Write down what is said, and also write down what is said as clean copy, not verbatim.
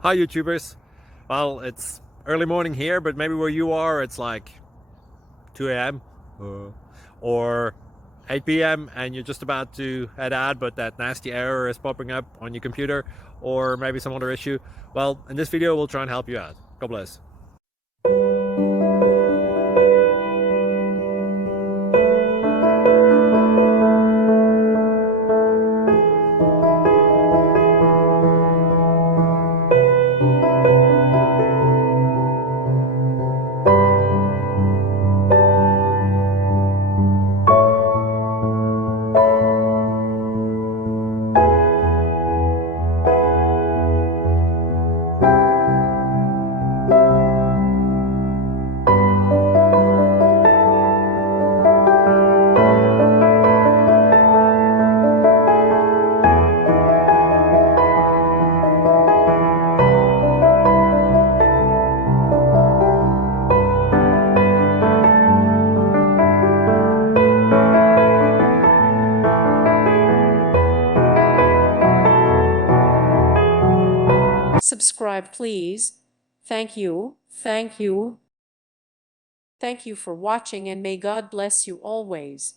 Hi YouTubers. Well, it's early morning here, but maybe where you are it's like 2 a.m. or 8 p.m. and you're just about to head out, but that nasty error is popping up on your computer, or maybe some other issue. Well, in this video we'll try and help you out. God bless. Subscribe, please. Thank you. Thank you. Thank you for watching, and may God bless you always.